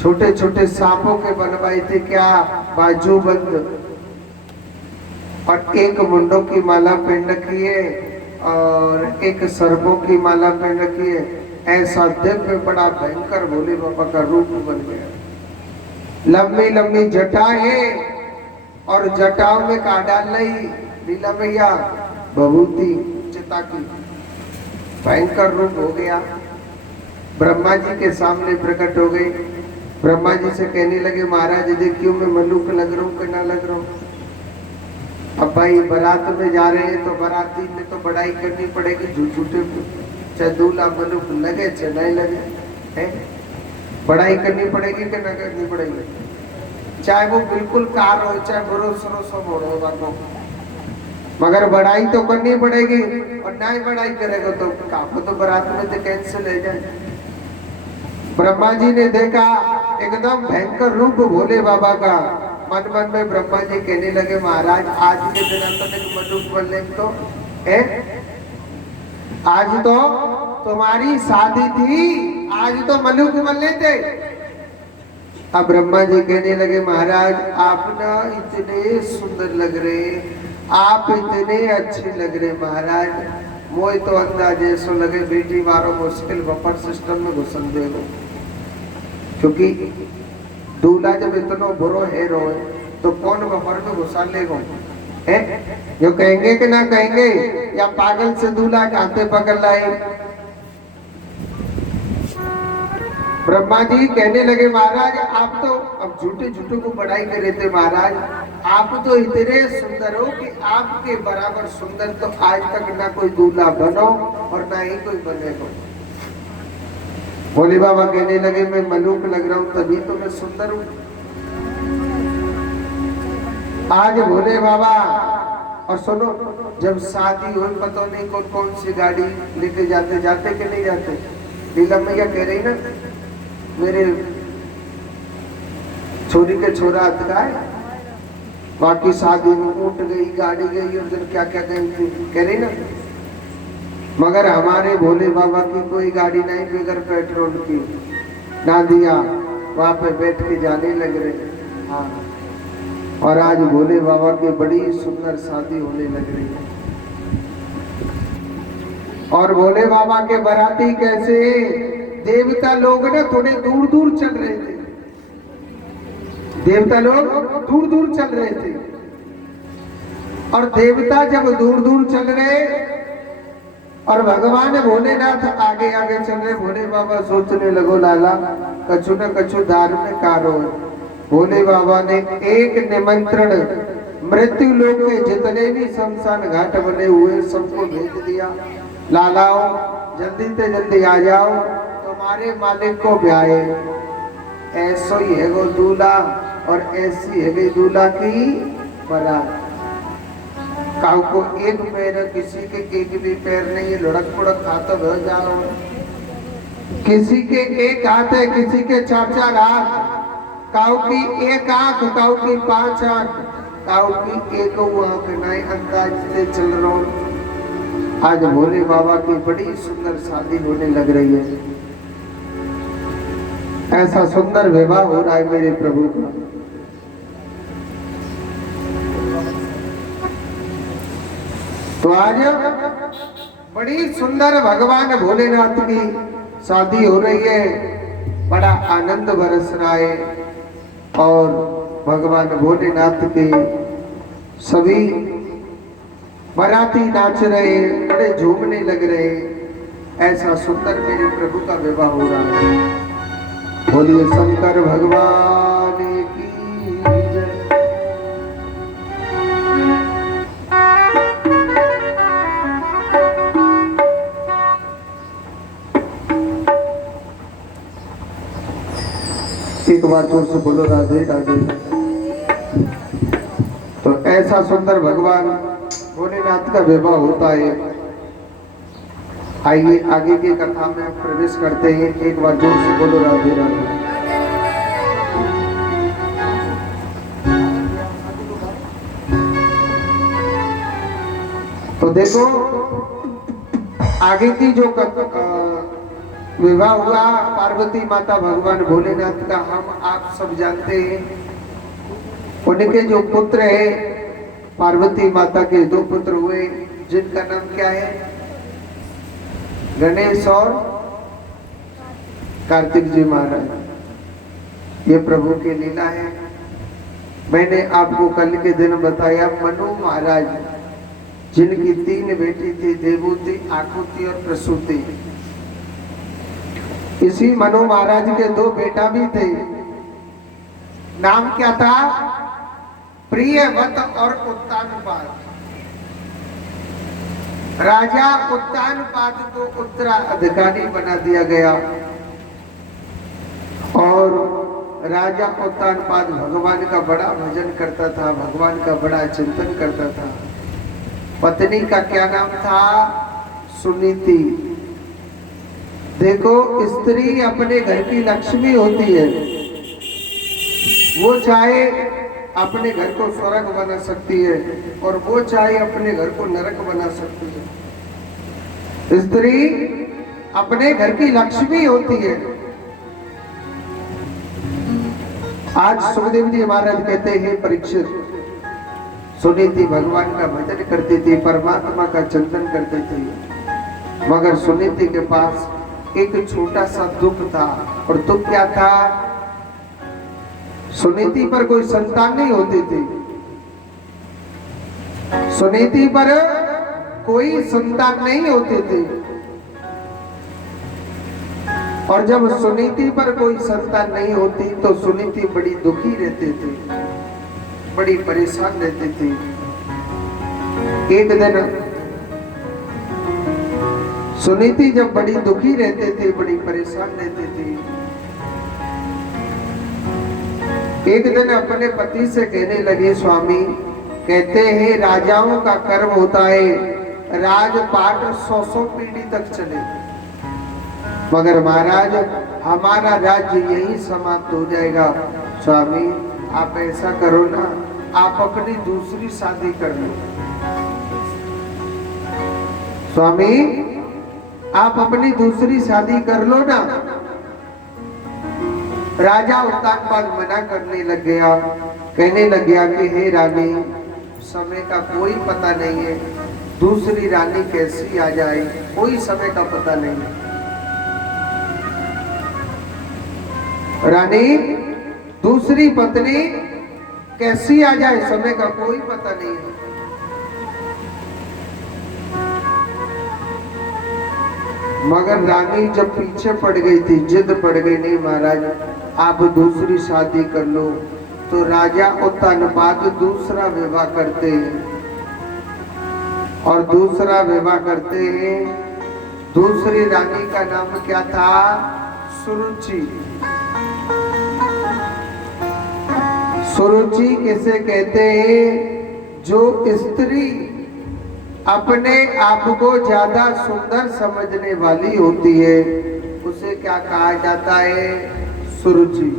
छोटे छोटे सांपों के बनवाए थे, क्या? बाजूबंद। और एक मुंडों की माला पहन रखी है और एक सर्पों की माला पहन रखी है। ऐसा दिव्य बड़ा भयंकर भोले बाबा का रूप बन गया। लंबी लंबी जटाएं और जटाओं में का डाल रही लीला मैया भभूति चिता की, भयंकर रूप हो गया, ब्रह्मा जी के सामने प्रकट हो गई। ब्रह्मा जी से कहने लगे महाराज देखियो मैं मलुक लग रहा हूँ कि ना लग रहा हूँ। अब भाई बारात में जा रहे हैं तो बाराती में तो बड़ाई करनी पड़ेगी, झूठे चाहे दूल्हा मलुक लगे चाहे नहीं लगे, है बड़ाई करनी पड़ेगी कि ना करनी पड़ेगी, चाहे वो बिल्कुल कार हो चाहे भरोसो सब हो रहा, मगर बड़ाई तो करनी पड़ेगी। और ना ही बड़ाई करेगा तो काम तो बारात में तो कैंसिल हो जाए। ब्रह्मा जी ने देखा एकदम भयंकर रूप भोले बाबा का, मन मन में ब्रह्मा जी कहने लगे महाराज आज के दिन तक मनुष्य बन तो है, आज तो तुम्हारी शादी थी, आज तो मनुक बन लेते। अब ब्रह्मा जी कहने लगे महाराज आप ना इतने सुंदर लग रहे, आप इतने अच्छे लग रहे महाराज, मोए तो अंदाज ऐसा लगे बेटी मारो मुश्किल बफर सिस्टम में घुसन दे दो, क्योंकि दूल्हा जब इतना बुरो है रोए तो कौन बफर में घुसा लेगा, है जो कहेंगे कि ना कहेंगे, या पागल से दूल्हा हाथे पकड़ लाए। ब्रह्मा जी कहने लगे महाराज आप तो अब झूठे झूठे को बड़ाई कर रहे थे महाराज, आप तो इतने सुंदर हो कि आपके बराबर सुंदर तो आज तक ना कोई दूल्हा बनो और ना ही कोई बनेगा। भोले बाबा कहने लगे मैं मलूक लग रहा हूं तभी तो मैं सुंदर हूं। आज भोले बाबा, और सुनो जब शादी हुई पता नहीं कौन कौन सी गाड़ी लेके जाते, जाते कि नहीं जाते। लीला मैया कह रही ना मेरे छोरी के छोरा अतकाए, बाकी शादी में ऊँट गई गाड़ी गई उधर क्या क्या गई कह रही ना, मगर हमारे भोले बाबा की कोई गाड़ी नहीं बगैर पेट्रोल की, ना दिया वहां पे बैठ के जाने लग रहे। हाँ, और आज भोले बाबा की बड़ी सुंदर शादी होने लग रही है। और भोले बाबा के बाराती कैसे देवता लोग ना थोड़े दूर दूर चल रहे थे, देवता लोग दूर दूर चल रहे थे, और देवता जब दूर दूर चल रहे और भगवान भोलेनाथ आगे आगे चल रहे, भोले बाबा सोचने लगो लाला कछु न कछु धार्मिक कार्य। भोले बाबा ने एक निमंत्रण मृत्यु लोक के जितने भी शमशान घाट बने हुए सबको भेज दिया, लालाओ जल्दी से जल्दी आ जाओ तुम्हारे मालिक को ब्याहे। ऐसा ही है वो दूल्हा और ऐसी है गई दूल्हा की बारात। काऊ को एक पैर किसी के एक भी पैर नहीं है, लुढ़क पुढ़क खाता भर जा रहा हूँ, किसी के एक हाथ है किसी के चार चार हाथ, काऊ की एक आंख काऊ की 5 आंख, काऊ की एक आंख नहीं, अंदाज से चल रहा हूँ। आज भोले बाबा की बड़ी सुंदर शादी होने लग रही है, ऐसा सुंदर विवाह हो रहा है मेरे प्रभु का। तो आज बड़ी सुंदर भगवान भोलेनाथ की शादी हो रही है, बड़ा आनंद बरस रहा है, और भगवान भोलेनाथ के सभी बाराती नाच रहे, बड़े झूमने लग रहे, ऐसा सुंदर मेरे प्रभु का विवाह हो रहा है। बोलिए शंकर भगवान की जय। एक बार जोर से बोलो राधे राधे। तो ऐसा सुंदर भगवान भोलेनाथ का विवाह होता है। आइए आगे की कथा में प्रवेश करते हैं, एक बार जोर से बोलो राधे राधे। तो देखो आगे की जो विवाह हुआ पार्वती माता भगवान भोलेनाथ का, हम आप सब जानते हैं। उनके जो पुत्र है पार्वती माता के 2 पुत्र हुए, जिनका नाम क्या है, गणेश और कार्तिक जी महाराज। ये प्रभु की लीला है। मैंने आपको कल के दिन बताया मनु महाराज जिनकी 3 बेटी थी, देवूति, आकुति और प्रसूति। इसी मनु महाराज के 2 बेटा भी थे। नाम क्या था? प्रियव्रत और उत्तानपाद। राजा उत्तानपाद को उत्तराधिकारी बना दिया गया और राजा उत्तानपाद भगवान का बड़ा भजन करता था, भगवान का बड़ा चिंतन करता था। पत्नी का क्या नाम था? सुनीति। देखो, स्त्री अपने घर की लक्ष्मी होती है। वो चाहे अपने घर को स्वर्ग बना सकती है और वो चाहे अपने घर को नरक बना सकती है। स्त्री अपने घर की लक्ष्मी होती है। आज सुखदेव जी महाराज कहते हैं, परीक्षित, सुनीति भगवान का भजन करती थी, परमात्मा का चिंतन करती थी, मगर सुनीति के पास एक छोटा सा दुख था। और दुख क्या था? सुनीति पर कोई संतान नहीं होती थी। सुनीति पर कोई संतान नहीं होती थी। और जब सुनीति पर कोई संतान नहीं होती तो सुनीति बड़ी दुखी रहती थी, बड़ी परेशान रहती थी। एक दिन सुनीति जब बड़ी दुखी रहती थी, बड़ी परेशान रहती थी, एक दिन अपने पति से कहने लगे, स्वामी, कहते हैं राजाओं का कर्म होता है राजपाट 100 पीढ़ी तक चले, मगर महाराज हमारा राज्य यही समाप्त हो जाएगा। स्वामी, आप ऐसा करो ना, आप अपनी दूसरी शादी कर लो। स्वामी, आप अपनी दूसरी शादी कर लो ना। राजा उत्तानपाद मना करने लग गया, कहने लग गया कि हे रानी, समय का कोई पता नहीं है, दूसरी रानी कैसी आ जाए, कोई समय का पता नहीं है। रानी, दूसरी पत्नी कैसी आ जाए, समय का कोई पता नहीं है। मगर रानी जब पीछे पड़ गई थी, जिद पड़ गई, नहीं महाराज आप दूसरी शादी कर लो, तो राजा उत्तानपाद दूसरा विवाह करते हैं। और दूसरा विवाह करते हैं। दूसरी रानी का नाम क्या था? सुरुचि। सुरुचि किसे कहते हैं? जो स्त्री अपने आप को ज्यादा सुंदर समझने वाली होती है, उसे क्या कहा जाता है? सुरुचि।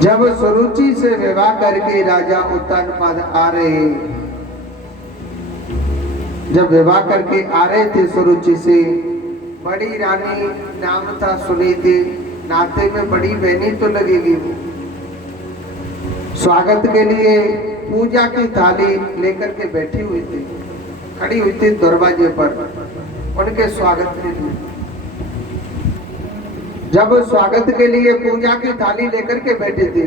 जब सुरुचि से विवाह करके राजा उत्तानपाद आ रहे, जब विवाह करके आ रहे थे सुरुचि से, बड़ी रानी नाम था सुनीति, नाते में बड़ी बहनी तो लगेगी वो। स्वागत के लिए पूजा की थाली लेकर के बैठी हुई थी, खड़ी हुई थी दरवाजे पर उनके स्वागत के लिए। जब स्वागत के लिए पूजा की थाली लेकर के बैठी थी,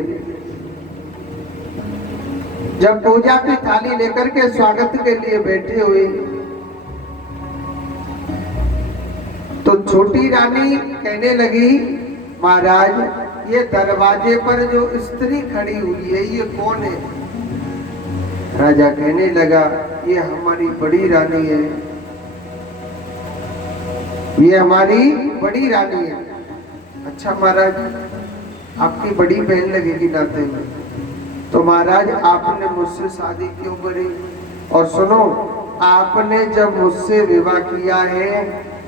जब पूजा की थाली लेकर के स्वागत के लिए बैठी हुई, तो छोटी रानी कहने लगी, महाराज ये दरवाजे पर जो स्त्री खड़ी हुई है ये कौन है? राजा कहने लगा, ये हमारी बड़ी रानी है, ये हमारी बड़ी रानी है। अच्छा महाराज, आपकी बड़ी बहन लगेगी नाते में, तो महाराज आपने मुझसे शादी क्यों करी? और सुनो, आपने जब मुझसे विवाह किया है,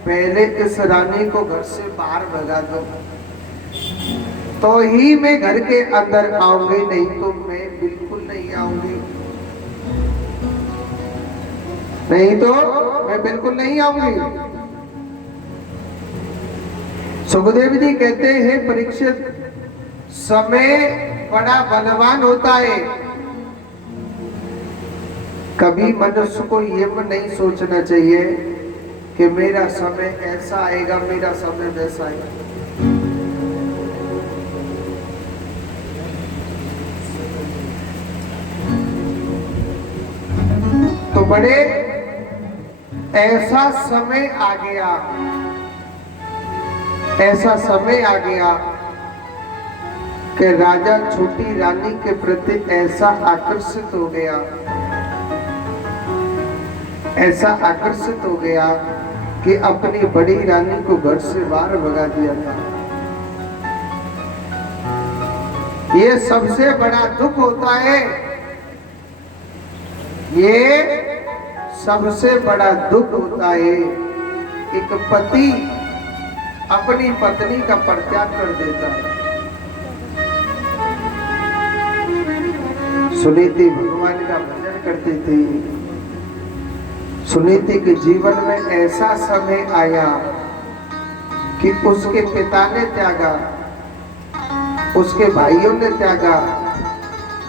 पहले इस रानी को घर से बाहर भगा दो, तो ही मैं घर के अंदर आऊंगी, नहीं तो मैं बिल्कुल नहीं आऊंगी, नहीं तो मैं बिल्कुल नहीं आऊंगी। सुखदेव जी कहते हैं, परीक्षित, समय बड़ा बलवान होता है। कभी मनुष्य को ये नहीं सोचना चाहिए कि मेरा समय ऐसा आएगा, मेरा समय वैसा आएगा। तो बड़े ऐसा समय आ गया, ऐसा समय आ गया कि राजा छोटी रानी के प्रति ऐसा आकर्षित हो गया, ऐसा आकर्षित हो गया कि अपनी बड़ी रानी को घर से बाहर भगा दिया था। ये सबसे बड़ा दुख होता है, ये सबसे बड़ा दुख होता है। एक पति अपनी पत्नी का परित्याग कर देता है। सुनीति भगवान का भजन करती थी। सुनीति के जीवन में ऐसा समय आया कि उसके पिता ने त्यागा, उसके भाइयों ने त्यागा,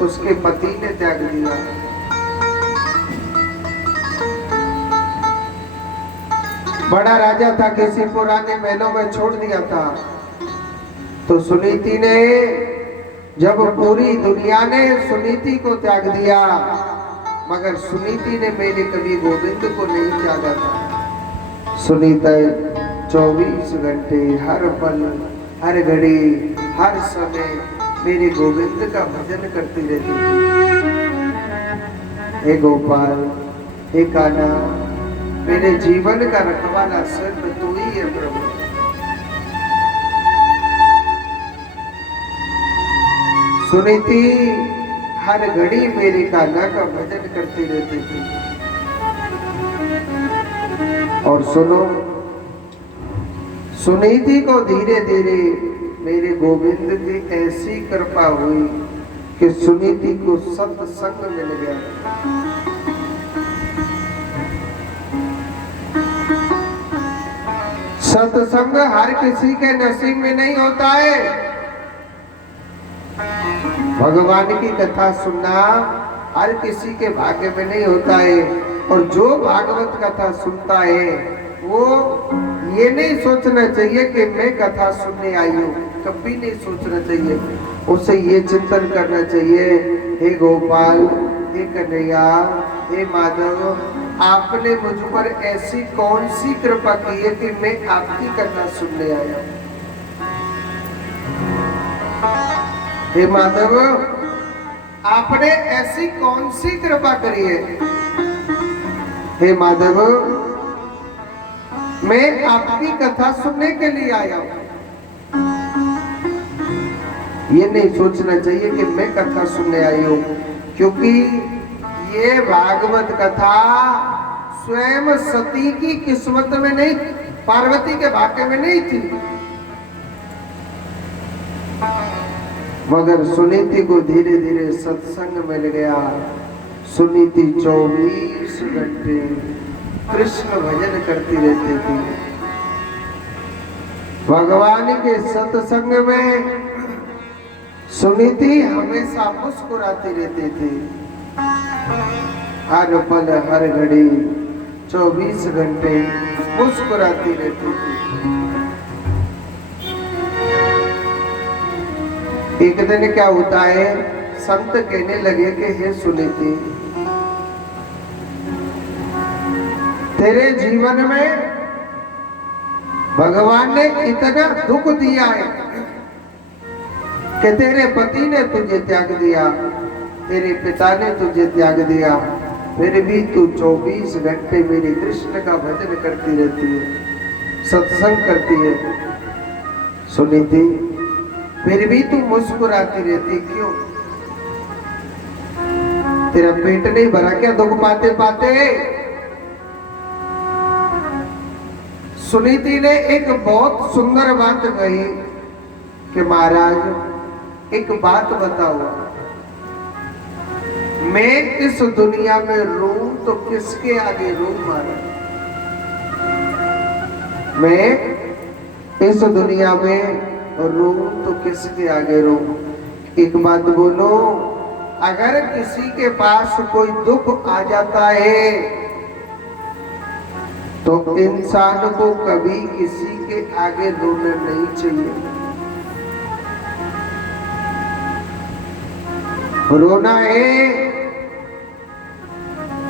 उसके पति ने त्याग दिया। बड़ा राजा था, किसी पुराने महलों में छोड़ दिया था। तो सुनीति ने, जब पूरी दुनिया ने सुनीति को त्याग दिया, मगर सुनीति ने मेरे कवि गोविंद को नहीं त्यागा था। सुनीता 24 घंटे हर पल, हर घड़ी, हर समय मेरे गोविंद का भजन करती रहती थी। हे गोपाल, हे कान्हा, मेरे जीवन का रखवाला सिर्फ तू ही है प्रभु। सुनीति हर घड़ी मेरी कान्हा का भजन करती रहती थी। और सुनो, सुनीति को धीरे धीरे मेरे गोविंद की ऐसी कृपा हुई कि सुनीति को सत्संग मिल गया। सत्संग हर किसी के नसीब में नहीं होता है। भगवान की कथा सुनना हर किसी के भाग्य में नहीं होता है। और जो भागवत कथा सुनता है वो ये नहीं सोचना चाहिए कि मैं कथा सुनने आई हूँ, कभी नहीं सोचना चाहिए। उसे ये चिंतन करना चाहिए, हे गोपाल, हे कन्हैया, हे माधव, आपने मुझ पर ऐसी कौन सी कृपा की है कि मैं आपकी कथा सुनने आया हूं। हे माधव, आपने ऐसी कौन सी कृपा करी है। हे माधव, मैं आपकी कथा सुनने के लिए आया हूं। ये नहीं सोचना चाहिए कि मैं कथा सुनने आई हूं, क्योंकि ये भागवत कथा स्वयं सती की किस्मत में नहीं, पार्वती के भाग्य में नहीं थी, मगर सुनीति को धीरे धीरे सत्संग मिल गया। सुनीति 24 घंटे कृष्ण भजन करती रहती थी। भगवान के सत्संग में सुनीति हमेशा मुस्कुराती रहती थी। हर पल, हर घड़ी, 24 घंटे मुस्कुराती रहती थी। एक दिन क्या होता है, संत कहने लगे कि हे सुनीति, तेरे जीवन में भगवान ने इतना दुख दिया है कि तेरे पति ने तुझे त्याग दिया, तेरे पिता ने तुझे त्याग दिया, फिर भी तू 24 घंटे मेरे कृष्ण का भजन करती रहती है, सत्संग करती है। सुनीति, फिर भी तू मुस्कुराती रहती, क्यों? तेरा पेट नहीं भरा क्या दुख पाते पाते? सुनीति ने एक बहुत सुंदर बात कही कि महाराज, एक बात बताओ, मैं इस दुनिया में रोऊं तो किसके आगे रो महाराज? मैं इस दुनिया में रोऊं तो किसके आगे रो? एक बात बोलो, अगर किसी के पास कोई दुख आ जाता है तो इंसान को कभी किसी के आगे रोना नहीं चाहिए। रोना है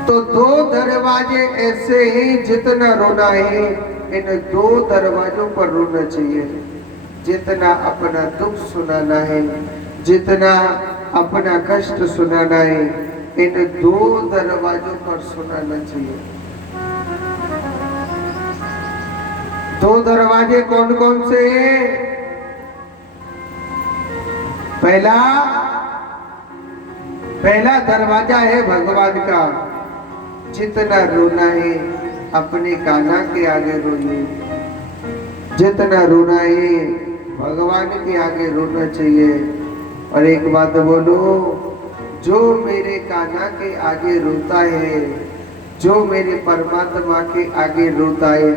तो दो दरवाजे ऐसे ही जितना रोना है इन 2 दरवाजों पर रोना चाहिए। जितना अपना दुख सुनाना है, जितना अपना कष्ट सुनाना है, इन 2 दरवाजों पर सुनाना चाहिए। 2 दरवाजे कौन कौन से हैं? पहला दरवाजा है भगवान का। जितना रोना है अपने कान्हा के आगे रोइए, जितना रोना है भगवान के आगे रोना चाहिए। और एक बात बोलो, जो मेरे कान्हा के आगे रोता है, जो मेरे परमात्मा के आगे रोता है,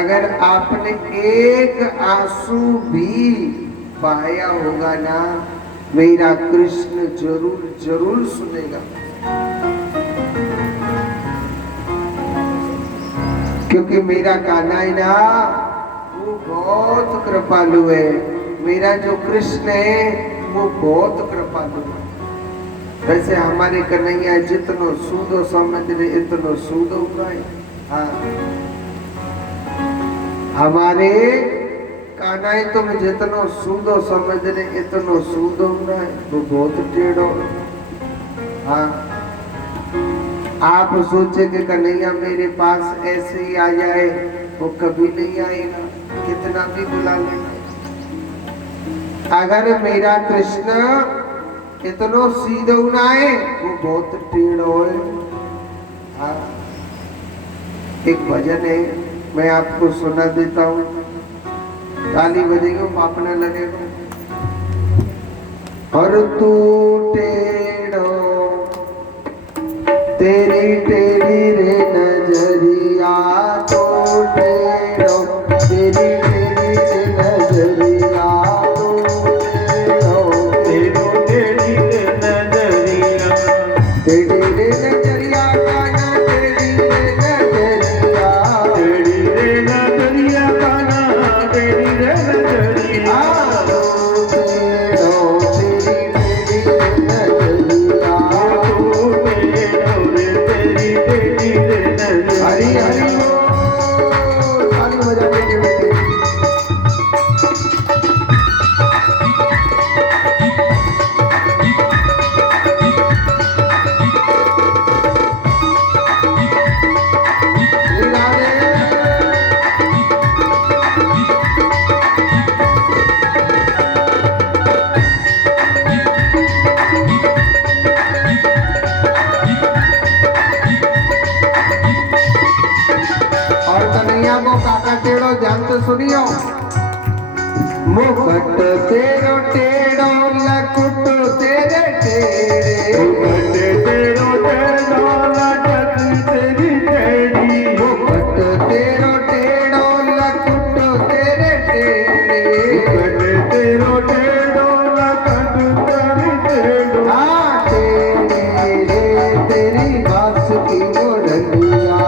अगर आपने एक आंसू भी बहाया होगा ना, मेरा कृष्ण जरूर जरूर सुनेगा। क्योंकि मेरा कान्हा है ना, वो बहुत कृपालु है। मेरा जो कृष्ण है वो बहुत कृपालु है। वैसे हमारे कन्हैया जितनो सूदो समझ रहे इतनो सूदो है। हाँ, हमारे कान्हा तुम जितनो सूदो समझ रहे इतनो सूदो है, वो बहुत टेढ़ो। हाँ, आप सोचे कि कन्हैया मेरे पास ऐसे ही आ जाए, वो कभी नहीं आएगा, कितना भी बुला लेना। अगर मेरा कृष्ण इतनो सीधो ना है, वो बहुत टेढ़ो है। हाँ, एक भजन है, मैं आपको सुना देता हूँ। ताली बजेगा, पापने लगेगा। और तू टेढ़ो तेरी टेढ़ी रे नजरिया, तो टेढ़ो तेरी टेढ़ी रे नजरिया, तो टेढ़ो टेढ़ी रे नजरिया, टेढ़ी रे नजरिया कान्हा, टेढ़ी रे नजरिया, टेढ़ी रे नजरिया कान्हा, टेढ़ी रे नजरिया, तो टेढ़ो तेरी टेढ़ी रे नजरिया, हरी हरी बोल। ताली बजा के बेटे। काका टेढ़ो ध्यान से सुनियो। मुकुट तेरो टेढ़ो लकुट तेरे टेढ़े, मुकुट तेरो टेढ़ो लकुट तेरी टेढ़ी, मुकुट तेरो टेढ़ो लकुट तेरे टेढ़े, मुकुट तेरो टेढ़ो लकुट तेरी टेढ़ी। हाँ, टेढ़ी रे तेरी बांस की मोरनिया,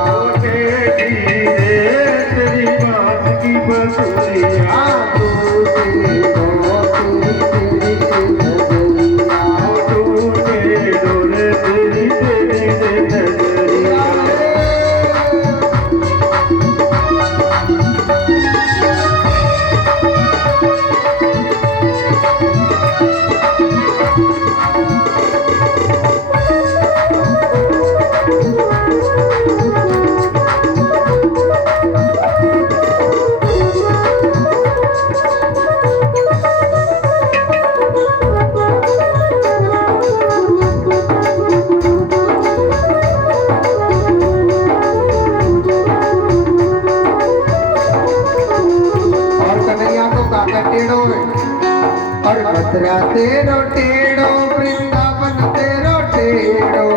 और मथुरा तेरो टेढ़ो, वृंदावन तेरो टेढ़ो,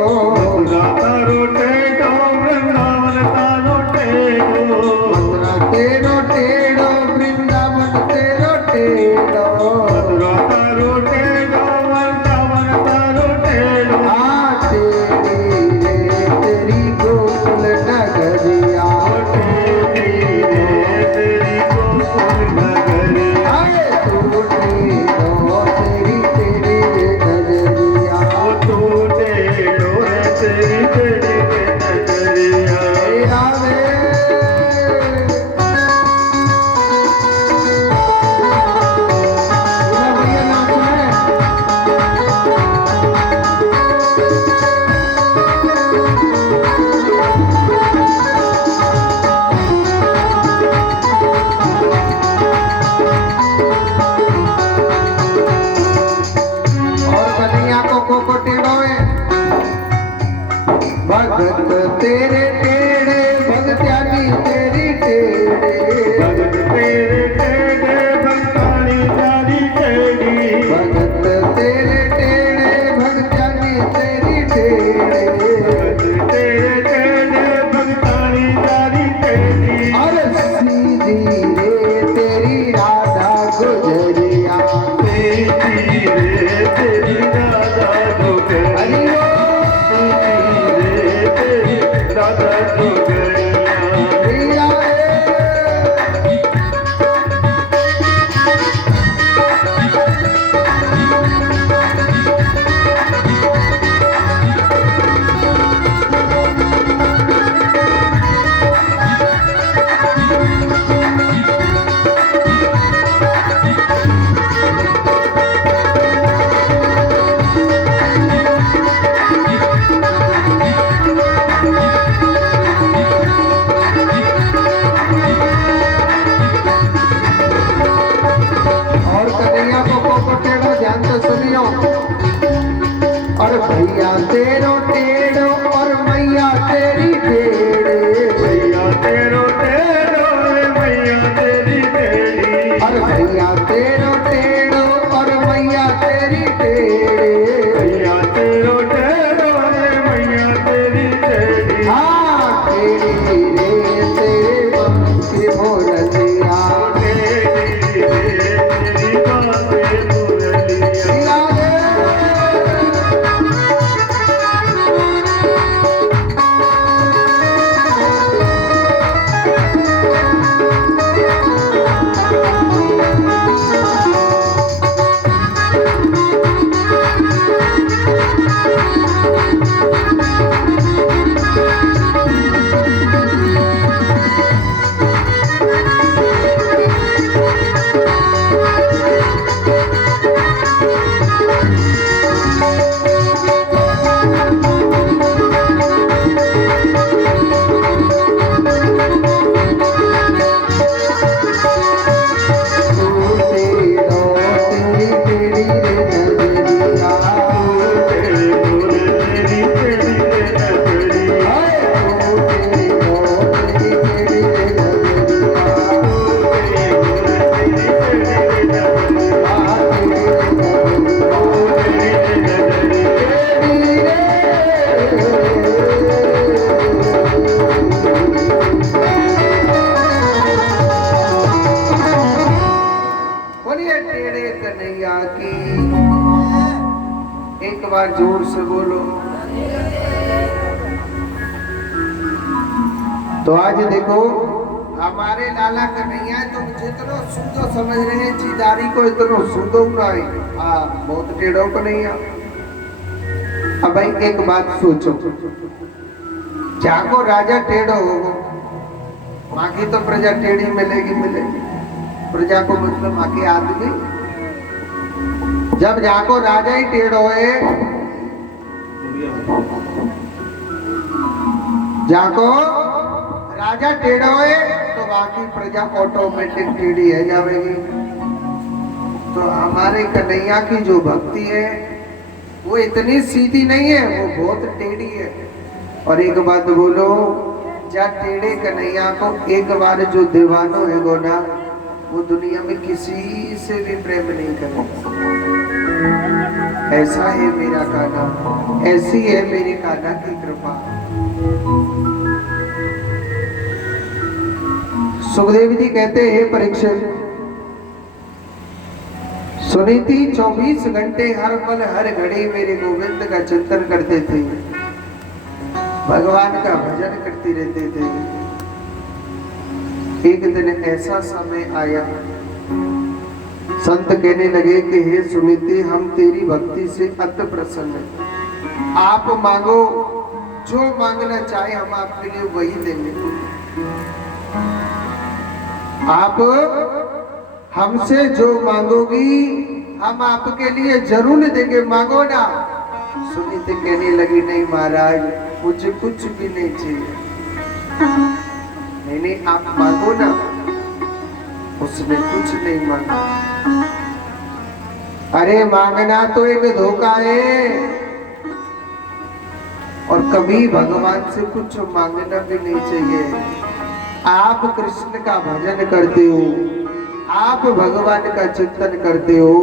मथुरा तारो टेढ़ो, वृंदावन तारो टेढ़ो, मथुरा तेरो टेढ़ो, वृंदावन तेरो टेढ़ो, मथुरा तारो टेढ़ो, वृंदावन तारो टेढ़ो। आ टेढ़ी रे तेरी गोकुल नगरिया, टेढ़ी रे तेरी गोकुल नगरिया, तू टेढ़ो तेरी टेढ़ी रे नजरिया, तू टेढ़ो तेरी टेढ़ी रे नजरिया। भगत तेरे टेढ़े भगत्यानी तेरी टेढ़े भगत तेरे टेढ़े भगतानी तारी टेढ़ी भगत तेरे टेढ़े भगत्यानी तेरी टेढ़े भगत तेरे टेढ़े भगतानी तारी टेढ़ी अरे सीधी रे तेरी राधा गुजरिया तेरी रे तेरी राधा गुजरिया हरि तेरी राधा गुजरिया प्रिया और कन्हैया को टेढ़ो ध्यान से सुनियो और भैया तेरो टेढ़ो और मैया तेरी टेढ़े भैया तेरो टेढ़ो रे मैया तेरी टेढ़ी और भैया तेरो टेढ़ो और मैया तेरी टेढ़े भैया तेरो टेढ़ो रे मैया तेरी टेढ़ी हाँ टेढ़ी रे तेरे वंश की मोरलिया तेरी रे तेरी बातें मुरलिया प्रिया रे बोलिए टेढ़े कन्हैया की एक बार जोर से बोलो। तो आज देखो हमारे लाला कन्हैया तो जितना सुंदर समझ रहे हैं चीदारी को इतना सुंदर नहीं हाँ बहुत टेढ़ो कन्हैया। अब भाई एक बात सोचो जाको राजा टेढ़ो होगो बाकी तो प्रजा टेढ़ी मिलेगी प्रजा को मतलब आके आदमी जब जाको राजा ही टेढ़ो है जाको राजा टेढ़ो है तो बाकी प्रजा ऑटोमेटिक टेढ़ी है जाएगी। तो हमारे कन्हैया की जो भक्ति है वो इतनी सीधी नहीं है वो बहुत टेढ़ी है। और एक बात बोलो जा टेढ़े कन्हैया को एक बार जो दीवानो है गो ना वो दुनिया में किसी से भी प्रेम नहीं करेगा। ऐसा है मेरा कान्हा ऐसी है मेरी कान्हा की कृपा। सुखदेव जी कहते हैं परीक्षित सुनीति 24 घंटे हर पल हर घड़ी मेरे गोविंद का चिंतन करते थे भगवान का भजन करती रहते थे। एक दिन ऐसा समय आया संत कहने लगे कि हे सुनीति हम तेरी भक्ति से अति प्रसन्न हैं आप मांगो जो मांगना चाहे हम आपके लिए वही देंगे। आप हमसे जो मांगोगी हम आपके लिए जरूर देंगे मांगो ना। सुनीति कहने लगी नहीं महाराज मुझे कुछ भी नहीं चाहिए। नहीं आप मांगो ना। उसने कुछ नहीं मांगा। अरे मांगना तो एक धोखा है। और कभी भगवान से कुछ मांगना भी नहीं चाहिए। आप कृष्ण का भजन करते हो, आप भगवान का चिंतन करते हो,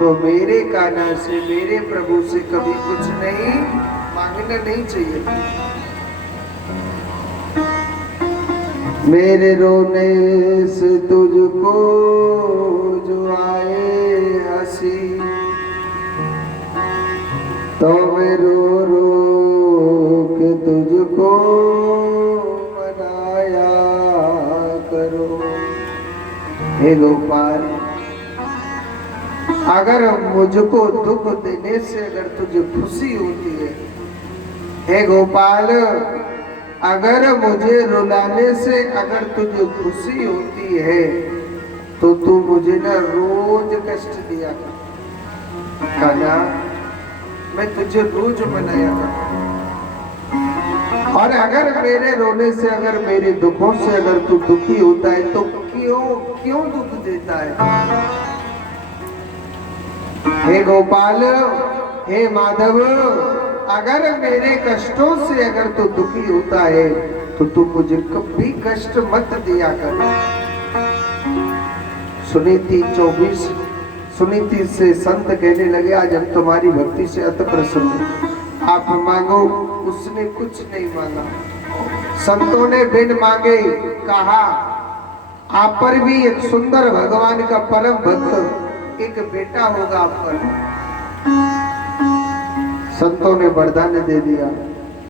तो मेरे काना से, मेरे प्रभु से कभी कुछ नहीं मांगना नहीं चाहिए। मेरे रोने से तुझको जो आए हंसी, तो मैं रो रो के तुझको मनाया करो। हे गोपाल, अगर मुझको दुख देने से अगर तुझे खुशी होती है, हे गोपाल, अगर मुझे रुलाने से अगर तुझे खुशी होती है, तो तू मुझे ना रोज कष्ट दिया कर। कान्हा, मैं तुझे रोज मनाया कर। और अगर मेरे रोने से, अगर मेरे दुखों से अगर तू दुखी होता है, तो क्यों दुख देता है? हे गोपाल, हे माधव, अगर मेरे कष्टों से अगर तू दुखी होता है, तो तू मुझे कभी कष्ट मत दिया कर। सुनीति 24 सुनीति से संत कहने लगे, आज हम तुम्हारी भक्ति से अति प्रसन्न हैं। आप मांगो, उसने कुछ नहीं मांगा। संतों ने बिन मांगे कहा, आप पर भी एक सुंदर भगवान का परम भक्त एक बेटा होगा आप पर। संतों ने वरदान दे दिया।